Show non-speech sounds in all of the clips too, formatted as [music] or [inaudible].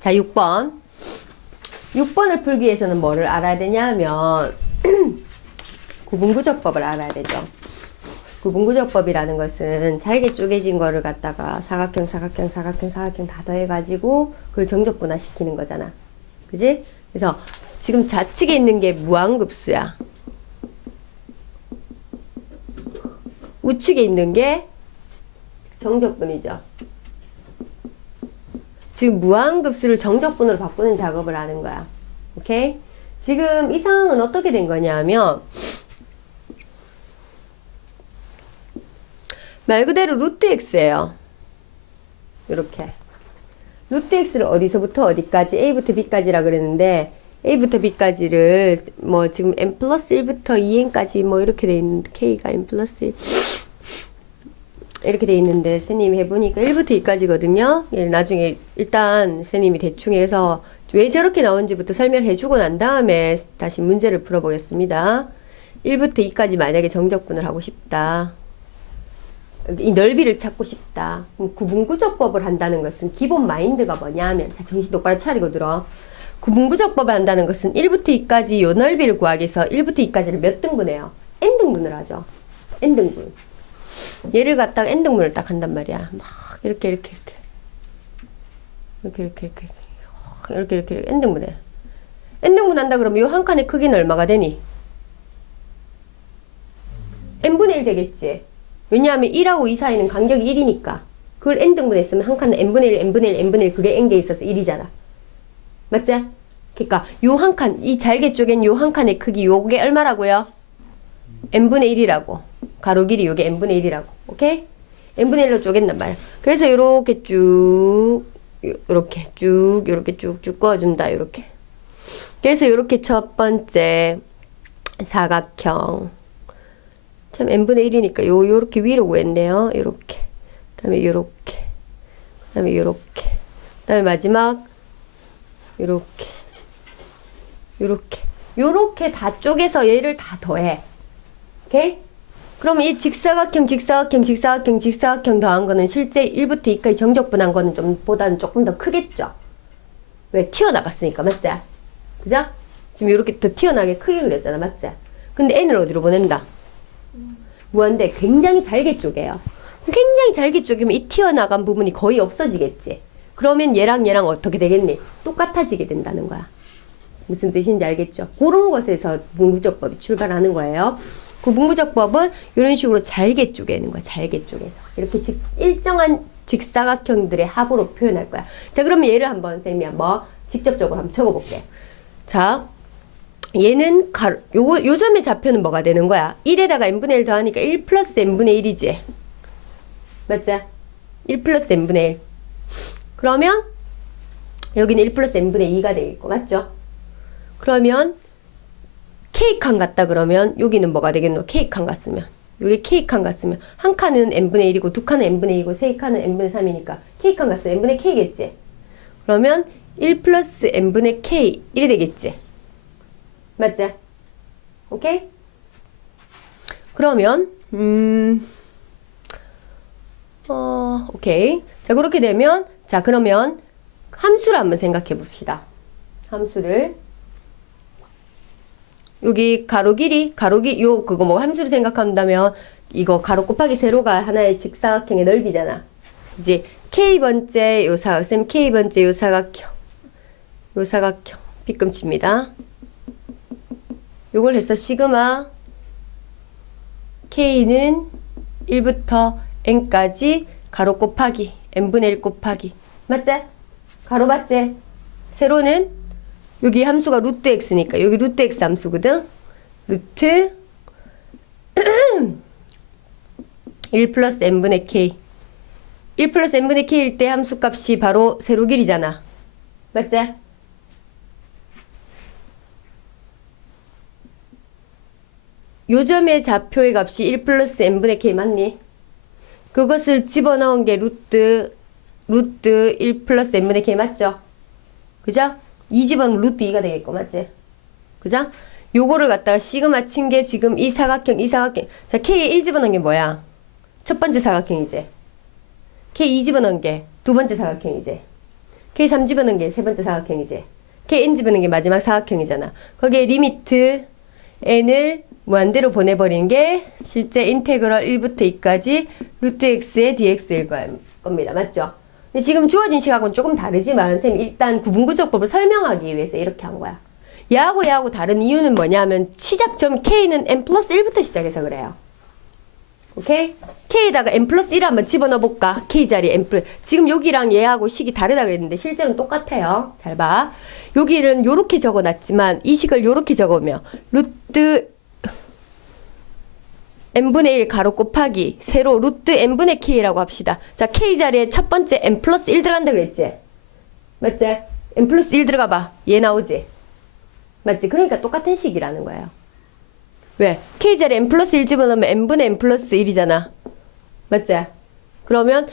자, 6번. 6번을 풀기 위해서는 뭐를 알아야 되냐면 [clears throat] 구분구조법을 알아야 되죠. 구분구조법이라는 것은 잘게 쪼개진 거를 갖다가 사각형, 사각형, 사각형, 사각형 다 더해가지고 그걸 정적분화 시키는 거잖아. 그지? 그래서 지금 좌측에 있는 게 무한급수야. 우측에 있는 게 정적분이죠. 지금 무한급수를 정적분으로 바꾸는 작업을 하는 거야. 오케이? 지금 이 상황은 어떻게 된 거냐면 말 그대로 루트 x예요. 이렇게. 루트 x를 어디서부터 어디까지 a부터 b까지라 그랬는데 a부터 b까지를 뭐 지금 n 플러스 1부터 2n까지 뭐 이렇게 돼 있는 k가 n 플러스 1 이렇게 돼 있는데 선생님이 해보니까 1부터 2까지거든요. 예, 나중에 일단 선생님이 대충 해서 왜 저렇게 나온지부터 설명해주고 난 다음에 다시 문제를 풀어보겠습니다. 1부터 2까지 만약에 정적분을 하고 싶다. 이 넓이를 찾고 싶다. 그럼 구분구조법을 한다는 것은 기본 마인드가 뭐냐면 자 정신 똑바로 차리고 들어. 구분구조법을 한다는 것은 1부터 2까지 요 넓이를 구하기 위해서 1부터 2까지를 몇 등분해요? n등분을 하죠. n등분. 얘를 갖다가 n등분을 딱 한단 말이야. 막 이렇게 이렇게 이렇게 이렇게 이렇게 이렇게 이렇게 이렇게 이렇게 n등분해. n등분 한다 그러면 요한 칸의 크기는 얼마가 되니? n분의 1 되겠지. 왜냐하면 1하고 2 사이는 간격이 1이니까. 그걸 n등분했으면 한 칸은 n분의 1, n분의 1, n분의 1 그게 n개 있어서 1이잖아. 맞지? 그러니까 요 한 칸, 이 잘게 쪼갠 요 한 칸의 크기 요게 얼마라고요? N분의 1이라고. 가로 길이 요게 n분의 1이라고. 오케이? n분의 1로 쪼갠단 말이야. 그래서 요렇게 쭉 요렇게 쭉 요렇게 쭉쭉 그어준다. 요렇게. 그래서 요렇게 첫 번째 사각형 참 n분의 1이니까 요 요렇게 위로 구했네요. 요렇게. 그 다음에 요렇게. 그 다음에 요렇게. 그 다음에 마지막 요렇게. 요렇게. 요렇게 다 쪼개서 얘를 다 더해. 오케이? 그러면 이 직사각형, 직사각형, 직사각형, 직사각형 더한 거는 실제 1부터 2까지 정적분한 거는 좀 보다는 조금 더 크겠죠? 왜? 튀어나갔으니까, 맞지? 그죠? 지금 이렇게 더 튀어나게 크게 그렸잖아, 맞지? 근데 n을 어디로 보낸다? 무한대 굉장히 잘게 쪼개요. 굉장히 잘게 쪼개면 이 튀어나간 부분이 거의 없어지겠지. 그러면 얘랑 얘랑 어떻게 되겠니? 똑같아지게 된다는 거야. 무슨 뜻인지 알겠죠? 그런 것에서 문구적법이 출발하는 거예요. 그 문구적법은 이런 식으로 잘게 쪼개는 거야. 잘게 쪼개서. 이렇게 직, 일정한 직사각형들의 합으로 표현할 거야. 자, 그러면 얘를 한번 쌤이 한번 직접적으로 한번 적어볼게. 자, 얘는 가, 요거, 요 점의 좌표는 뭐가 되는 거야? 1에다가 n분의 1 더하니까 1 플러스 n분의 1이지. 맞지? 1 플러스 n분의 1. 그러면 여기는 1 플러스 n분의 2가 되겠고, 맞죠? 그러면 K칸 같다 그러면 여기는 뭐가 되겠노? K칸 같으면. 여기 K칸 같으면 한 칸은 n분의 1이고 두 칸은 n분의 2고 세 칸은 n분의 3이니까 K칸 같으면 n분의 K겠지? 그러면 1 플러스 n분의 K 1이 되겠지? 맞지? 오케이? 그러면 음... 어, 오케이. 자, 그렇게 되면 자, 그러면 함수를 한번 생각해 봅시다. 함수를 여기 가로 길이, 가로 기, 요, 그거 뭐 함수를 생각한다면, 이거 가로 곱하기 세로가 하나의 직사각형의 넓이잖아. 이제, K번째 요 사각, 쌤 K번째 요 사각형. 요 사각형. 빗금치입니다. 요걸 해서 시그마 K는 1부터 N까지 가로 곱하기 N분의 1 곱하기. 맞지? 가로 맞지? 세로는 여기 함수가 루트 x니까 여기 루트 x 함수거든. 루트 [clears throat] 1 플러스 n분의 k 1 플러스 n분의 k일 때 함수값이 바로 세로 길이잖아. 맞지? 요점의 좌표의 값이 1 플러스 n분의 k 맞니? 그것을 집어넣은 게 루트 루트 1 플러스 n분의 k 맞죠? 그죠? 이 집은 루트 2가 되겠고 맞지? 그죠? 요거를 갖다가 시그마 친 게 지금 이 사각형 이 사각형 자 K에 1 집어넣은 게 뭐야? 첫 번째 사각형이지 K 2 집어넣은 게 두 번째 사각형이지 K3 집어넣은 게 세 번째 사각형이지. Kn 집어넣은 게 마지막 사각형이잖아. 거기에 리미트 n을 무한대로 보내버리는 게 실제 인테그럴 1부터 2까지 루트 x의 dx일 거- 겁니다. 맞죠? 지금 주어진 식하고는 조금 다르지만 쌤 일단 구분구조법을 설명하기 위해서 이렇게 한 거야. 얘하고 얘하고 다른 이유는 뭐냐면 시작점 k는 n 플러스 1부터 시작해서 그래요. 오케이? K에다가 n 플러스 1 한번 집어넣어 볼까? K 자리 n 플러스 지금 여기랑 얘하고 식이 다르다 그랬는데 실제는 똑같아요. 잘 봐. 여기는 요렇게 적어놨지만 이 식을 요렇게 적으면 루트 n분의 1 가로 곱하기 세로 루트 n분의 k라고 합시다. 자 K 자리에 첫 번째 n 플러스 1 들어간다 그랬지? 맞지? n 플러스 1 들어가 봐. 얘 나오지? 맞지? 그러니까 똑같은 식이라는 거예요. 왜? K자리 n 플러스 1 집어넣으면 n분의 n 플러스 1이잖아. 맞지? 그러면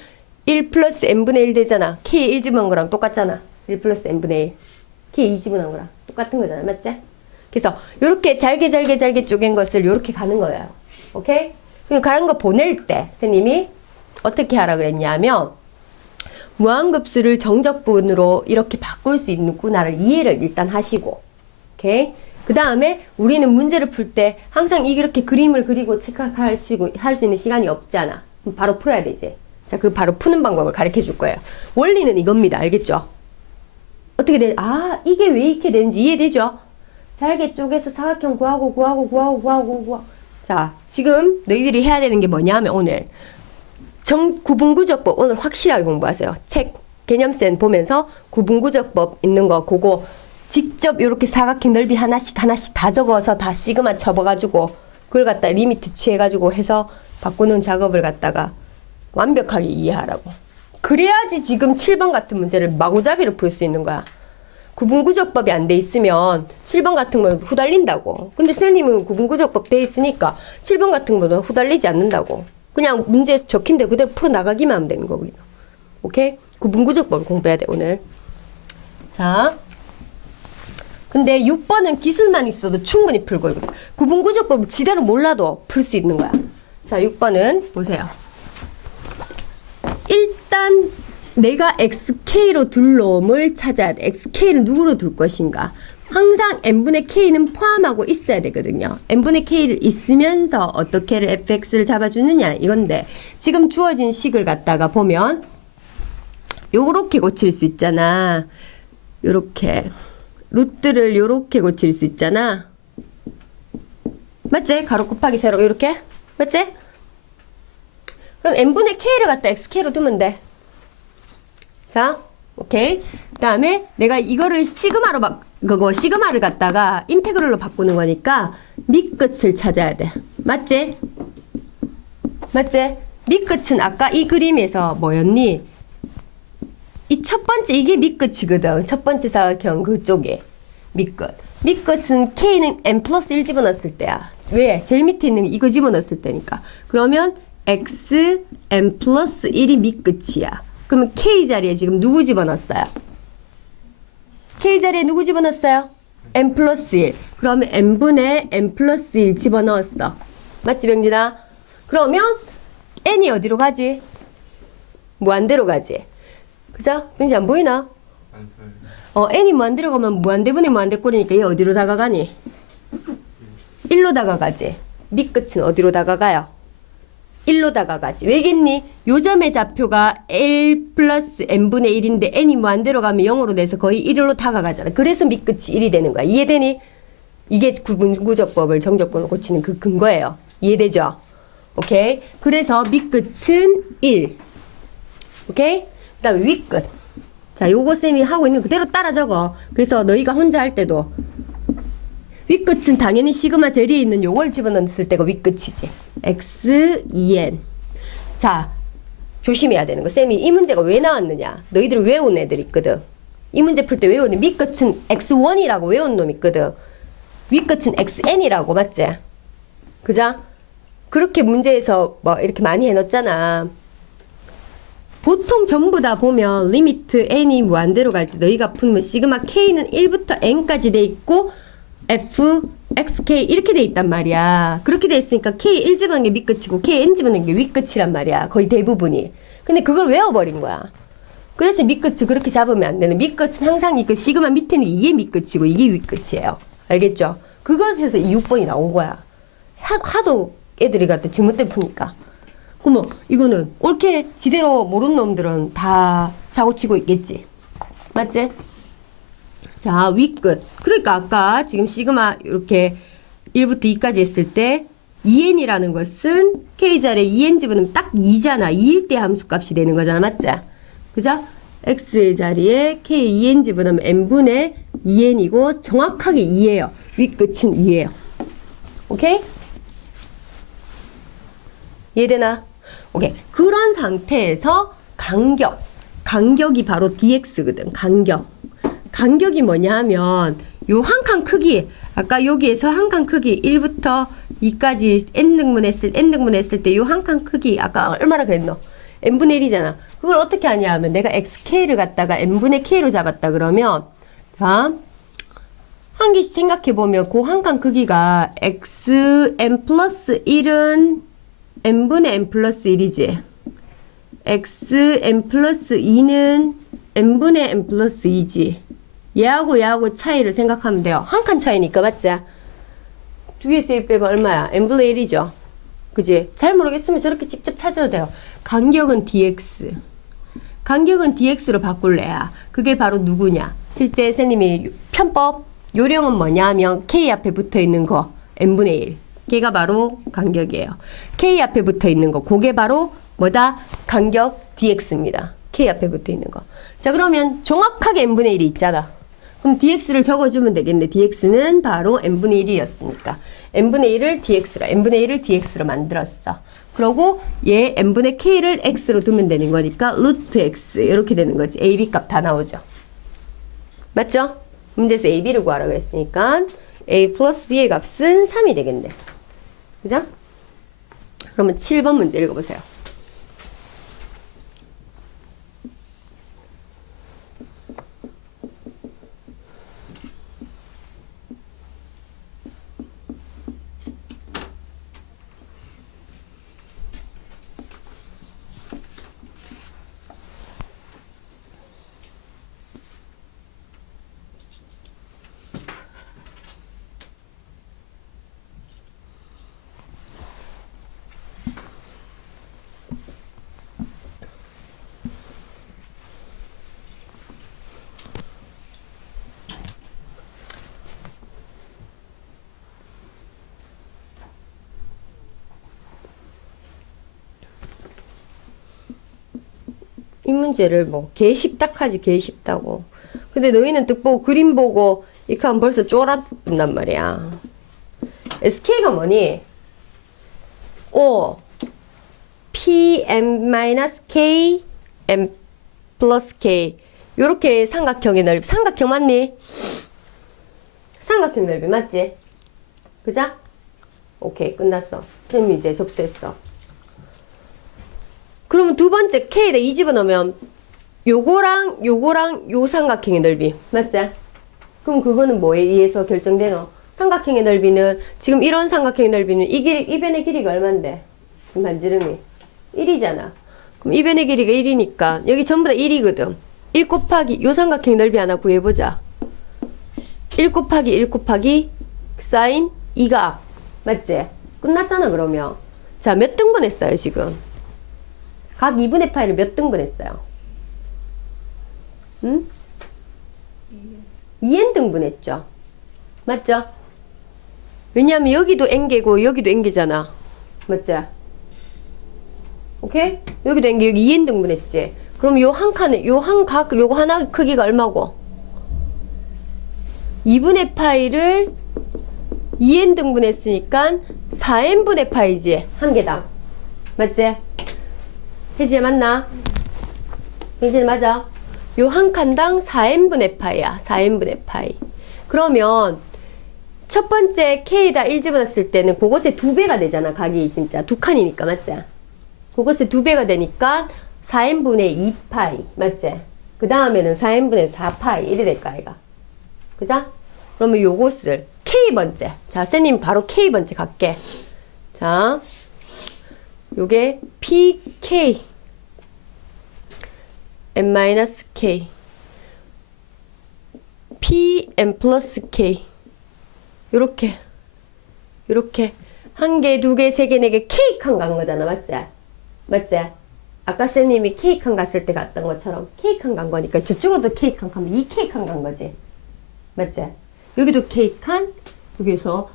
1 플러스 n분의 1 되잖아. K 1 집어넣은 거랑 똑같잖아. 1 플러스 n분의 1. K 2 집어넣은 거랑 똑같은 거잖아. 맞지? 그래서 이렇게 잘게 잘게 잘게 쪼갠 것을 이렇게 가는 거예요. 오케이? 그럼 가는 거 보낼 때 선생님이 어떻게 하라 그랬냐면 무한급수를 정적분으로 이렇게 바꿀 수 있는구나를 이해를 일단 하시고 오케이? 그 다음에 우리는 문제를 풀 때 항상 이렇게 그림을 그리고 체크할 수, 있는 시간이 없잖아. 그럼 바로 풀어야 되지. 자, 그 바로 푸는 방법을 가르쳐 줄 거예요. 원리는 이겁니다. 알겠죠? 어떻게 돼? 아, 이게 왜 이렇게 되는지 이해되죠? 잘게 쪼개서 사각형 구하고 구하고 구하고 구하고 구하고. 자, 지금 너희들이 해야 되는 게 뭐냐면 오늘 정 구분구조법 오늘 확실하게 공부하세요. 책 개념센 보면서 구분구조법 있는 거 그거 직접 이렇게 사각형 넓이 하나씩 하나씩 다 적어서 다 시그마 접어가지고 그걸 갖다 리미트 취해가지고 해서 바꾸는 작업을 갖다가 완벽하게 이해하라고. 그래야지 지금 7번 같은 문제를 마구잡이로 풀 수 있는 거야. 구분구조법이 안 돼 있으면 7번 같은 건 후달린다고. 근데 선생님은 구분구조법 돼 있으니까 7번 같은 거는 후달리지 않는다고. 그냥 문제에서 적힌 대로 그대로 풀어 나가기만 하면 되는 거거든요. 오케이? 구분구조법을 공부해야 돼, 오늘. 자. 근데 6번은 기술만 있어도 충분히 풀고 있거든. 구분구조법을 지대로 몰라도 풀 수 있는 거야. 자, 6번은 보세요. 일단 내가 xk로 둘 놈을 찾아야 돼. xk를 누구로 둘 것인가? 항상 n분의 k는 포함하고 있어야 되거든요. n분의 k를 있으면서 어떻게를 fx를 잡아주느냐 이건데 지금 주어진 식을 갖다가 보면 요렇게 고칠 수 있잖아. 요렇게 루트를 요렇게 고칠 수 있잖아. 맞지? 가로 곱하기 세로 요렇게 맞지? 그럼 n분의 k를 갖다 xk로 두면 돼. 자, 오케이. 그 다음에 내가 이거를 시그마로 바, 그거 시그마를 갖다가 인테그럴로 바꾸는 거니까 밑끝을 찾아야 돼. 맞지? 맞지? 밑끝은 아까 이 그림에서 뭐였니? 이 첫 번째 이게 밑끝이거든. 첫 번째 사각형 그쪽에 밑끝. 밑끝은 k는 n 플러스 1 집어넣었을 때야. 왜? 제일 밑에 있는 이거 집어넣었을 때니까. 그러면 x n 플러스 1이 밑끝이야. 그러면 k 자리에 지금 누구 집어넣었어요? k 자리에 누구 집어넣었어요? n 플러스 1. 그러면 n분의 n 플러스 1 집어넣었어. 맞지 병진아? 그러면 n이 어디로 가지? 무한대로 가지. 그죠? 병진 안 보이나? 어, n이 무한대로 가면 무한대분의 무한대꼴이니까 얘 어디로 다가가니? 1로 다가가지. 밑끝은 어디로 다가가요? 1로 다가가지. 왜겠니? 요점의 좌표가 L 플러스 n분의 1인데 n이 무한대로 가면 0으로 돼서 거의 1로 다가가잖아. 그래서 밑끝이 1이 되는 거야. 이해되니? 이게 구분구조법을 정적분을 고치는 그 근거예요. 이해되죠? 오케이? 그래서 밑끝은 1. 오케이? 그 다음에 윗끝. 자, 요거 쌤이 하고 있는 그대로 따라 적어. 그래서 너희가 혼자 할 때도 윗끝은 당연히 시그마 제리에 있는 요걸 집어넣었을 때가 윗끝이지. x, 2n. 자, 조심해야 되는 거. 쌤이 이 문제가 왜 나왔느냐. 너희들 외운 애들 있거든. 이 문제 풀 때 외우는 밑끝은 x1이라고 외운 놈 있거든. 윗끝은 xn이라고 맞지? 그죠? 그렇게 문제에서 뭐 이렇게 많이 해놓잖아. 보통 전부 다 보면 리미트 n이 무한대로 갈 때 너희가 풀면 시그마 k는 1부터 n까지 돼 있고 f, x, k 이렇게 돼 있단 말이야. 그렇게 돼 있으니까 k 1 집어넣는 게 밑끝이고 k n 집어넣는 게 윗끝이란 말이야. 거의 대부분이. 근데 그걸 외워버린 거야. 그래서 밑끝을 그렇게 잡으면 안 되는 밑끝은 항상 이그 시그마 밑에는 이게 밑끝이고 이게 윗끝이에요. 알겠죠? 그것에서 이 6번이 나온 거야. 하, 하도 애들이 갖다 지문대 푸니까. 그러면 이거는 옳게 지대로 모르는 놈들은 다 사고치고 있겠지. 맞지? 자, 윗끝. 그러니까 아까 지금 시그마 이렇게 1부터 2까지 했을 때 2n이라는 것은 k자리에 2n 집어넣으면 딱 2잖아. 2일 때 함수값이 되는 거잖아. 맞지? 그죠? x의 자리에 k 2n 집어넣으면 n분의 2n이고 정확하게 2예요. 윗끝은 2예요. 오케이? 이해되나? 오케이. 그런 상태에서 간격. 간격이 바로 dx거든. 간격. 간격이 뭐냐 하면 요 한 칸 크기 아까 여기에서 한 칸 크기 1부터 2까지 n등분 했을 n등분 했을 때 요 한 칸 크기 아까 얼마나 그랬노? n분의 1이잖아. 그걸 어떻게 하냐 하면 내가 xk를 갖다가 n분의 k로 잡았다 그러면 자, 한 개씩 생각해 보면 그 한 칸 크기가 x n 플러스 1은 n분의 n 플러스 1이지. x n 플러스 2는 n분의 n 플러스 2지. 얘하고 얘하고 차이를 생각하면 돼요. 한 칸 차이니까 맞지? 두 개에서 1 빼면 얼마야? n분의 1이죠. 그지? 잘 모르겠으면 저렇게 직접 찾아도 돼요. 간격은 dx. 간격은 dx로 바꿀래야. 그게 바로 누구냐? 실제 선생님이 편법 요령은 뭐냐 하면 k 앞에 붙어 있는 거 n분의 1. 걔가 바로 간격이에요. k 앞에 붙어 있는 거 그게 바로 뭐다? 간격 dx입니다. k 앞에 붙어 있는 거. 자 그러면 정확하게 n분의 1이 있잖아. 그럼 dx를 적어주면 되겠네. dx는 바로 n분의 1이었으니까. n분의 1을 dx로, n분의 1을 dx로 만들었어. 그러고 얘 n분의 k를 x로 두면 되는 거니까 루트 x 이렇게 되는 거지. a, b 값 다 나오죠. 맞죠? 문제에서 a, b를 구하라 그랬으니까 a 플러스 b의 값은 3이 되겠네. 그죠? 그러면 7번 문제 읽어보세요. 이 문제를 뭐 개쉽딱 하지 개쉽다고. 근데 너희는 뜻 보고 그림 보고 이렇게 하면 벌써 쫄았단 말이야. SK가 뭐니? O PM-K M 플러스 K 요렇게 삼각형의 넓이 삼각형 맞니? 삼각형 넓이 맞지? 그자? 오케이 끝났어. 선생님 이제 접수했어. 그러면 두 번째 K에다 2 집어넣으면 요거랑 요거랑 요 삼각형의 넓이 맞지? 그럼 그거는 뭐에 의해서 결정되노? 삼각형의 넓이는 지금 이런 삼각형의 넓이는 이 길이 이 변의 길이가 얼만데? 반지름이 1이잖아. 그럼 이 변의 길이가 1이니까 여기 전부 다 1이거든. 1 곱하기 요 삼각형의 넓이 하나 구해보자. 1 곱하기 1 곱하기 사인 2가 맞지? 끝났잖아 그러면. 자 몇 등분 했어요 지금? 각 2분의 파이를 몇 등분 했어요? 응? 2n 등분 했죠? 맞죠? 왜냐하면 여기도 n개고 여기도 n개잖아. 맞지? 오케이? 여기도 n개 여기 2n 등분 했지? 그럼 요 한 칸에 요 한 각 요거 하나 크기가 얼마고? 2분의 파이를 2n 등분 했으니까 4n분의 파이지 한 개당. 맞지? 혜지야 맞나? 혜지 맞아? 요 한 칸당 4n분의 파이야. 4n분의 파이. 그러면 첫 번째 K에다 1 집어넣었을 때는 그것의 두 배가 되잖아. 각이 진짜 두 칸이니까 맞지? 그것의 두 배가 되니까 4n분의 2파이 맞지? 그 다음에는 4n분의 4파이 이래 될까 아이가? 그자? 그러면 요것을 K번째 자 쌤님 바로 K번째 갈게 자 요게 PK n 마이너스 k. P n 플러스 k. 요렇게. 요렇게. 한 개, 두 개, 세 개, 네 개 케이크 한 간 거잖아. 맞지? 맞지? 아까 쌤님이 케이크 한 갔을 때 갔던 것처럼 케이크 한 간 거니까 저쪽으로도 케이크 한 가면 이 케이크 한 간 거지. 맞지? 여기도 케이크 한 여기서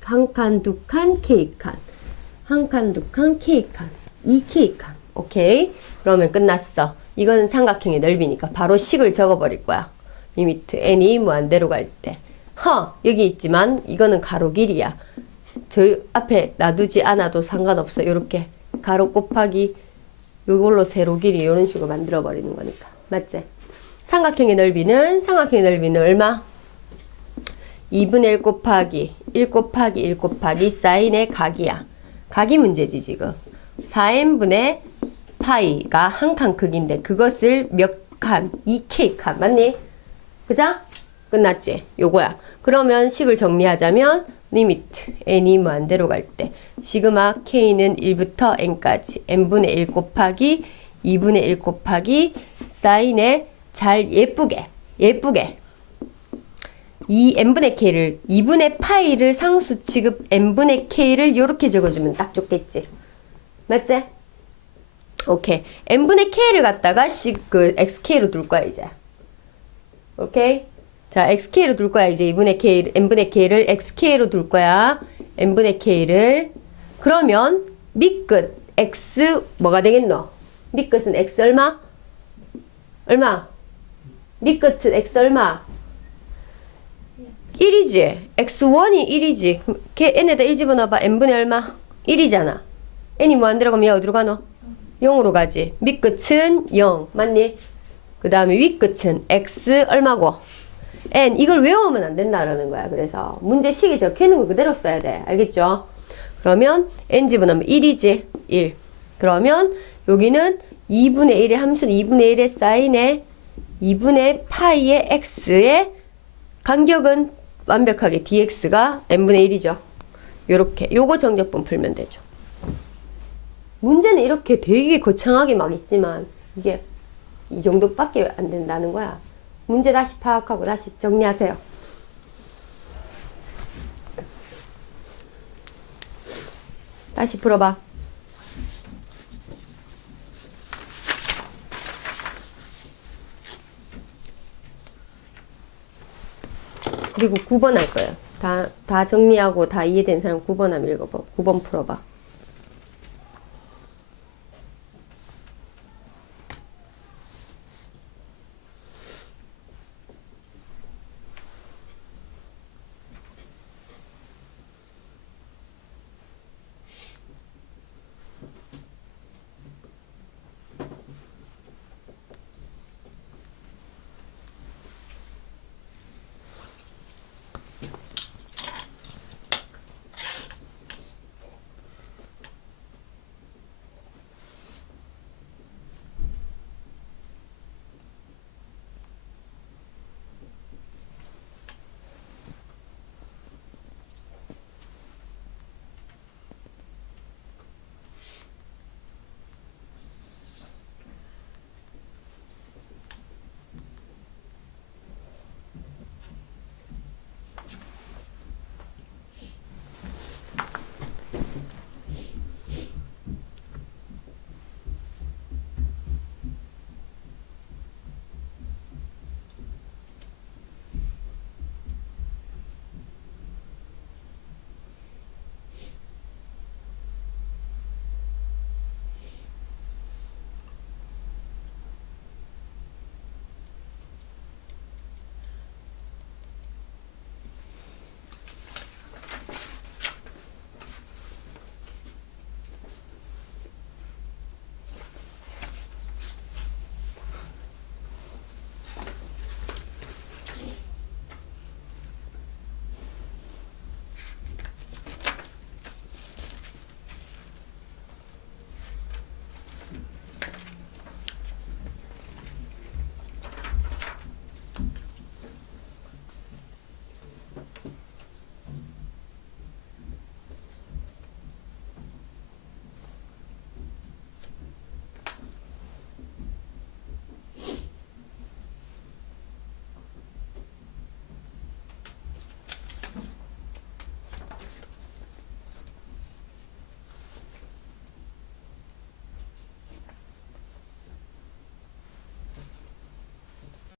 한 칸, 두 칸, 케이크 한 한 칸, 두 칸, 케이크 한. 오케이. 그러면 끝났어. 이건 삼각형의 넓이니까 바로 식을 적어버릴 거야. 리미트 n이 무한대로 갈 때. 허! 여기 있지만 이거는 가로 길이야. 저 앞에 놔두지 않아도 상관없어. 요렇게 가로 곱하기 요걸로 세로 길이 이런 식으로 만들어 버리는 거니까. 맞지? 삼각형의 넓이는 삼각형의 넓이는 얼마? 2분의 1 곱하기 1 곱하기 1 곱하기 사인의 각이야. 각이 문제지 지금. 4n분의 파이가 한 칸 크기인데 그것을 몇 칸? 2k 칸 맞니? 그죠? 끝났지? 요거야. 그러면 식을 정리하자면 리미트 n이 무한대로 갈 때 시그마 k는 1부터 n까지 n분의 1 곱하기 2분의 1 곱하기 사인의 잘 예쁘게 예쁘게 이 n분의 k를 2분의 파이를 상수 취급 n분의 k를 이렇게 적어주면 딱 좋겠지. 맞지? 오케이. n분의 k를 갖다가 시, 그 xk로 둘 거야 이제. 오케이. 자 xk로 둘 거야 이제 2분의 k n분의 k를 xk로 둘 거야. n분의 k를 그러면 밑끝 x 뭐가 되겠노? 밑끝은 x 얼마? 얼마? 밑끝은 x 얼마? 1이지. x1이 1이지. 걔 n에다 1 집어넣어봐. n분의 얼마? 1이잖아. n이 뭐 안 들어가면 얘 어디로 가노? 0으로 가지. 밑끝은 0. 맞니? 그 다음에 윗끝은 x 얼마고? n. 이걸 외우면 안 된다라는 거야. 그래서 문제 식에 적혀 있는 거 그대로 써야 돼. 알겠죠? 그러면 n 집어넣으면 1이지. 1. 그러면 여기는 2분의 1의 함수는 2분의 1의 사인에 2분의 파이의 x의 간격은 완벽하게 dx가 n분의 1이죠. 요렇게 요거 정적분 풀면 되죠. 문제는 이렇게 되게 거창하게 막 있지만 이게 이 정도밖에 안 된다는 거야. 문제 다시 파악하고 다시 정리하세요. 다시 풀어봐. 그리고 9번 할 거예요. 다, 다 정리하고 다 이해된 사람 9번 한번 읽어봐. 9번 풀어봐.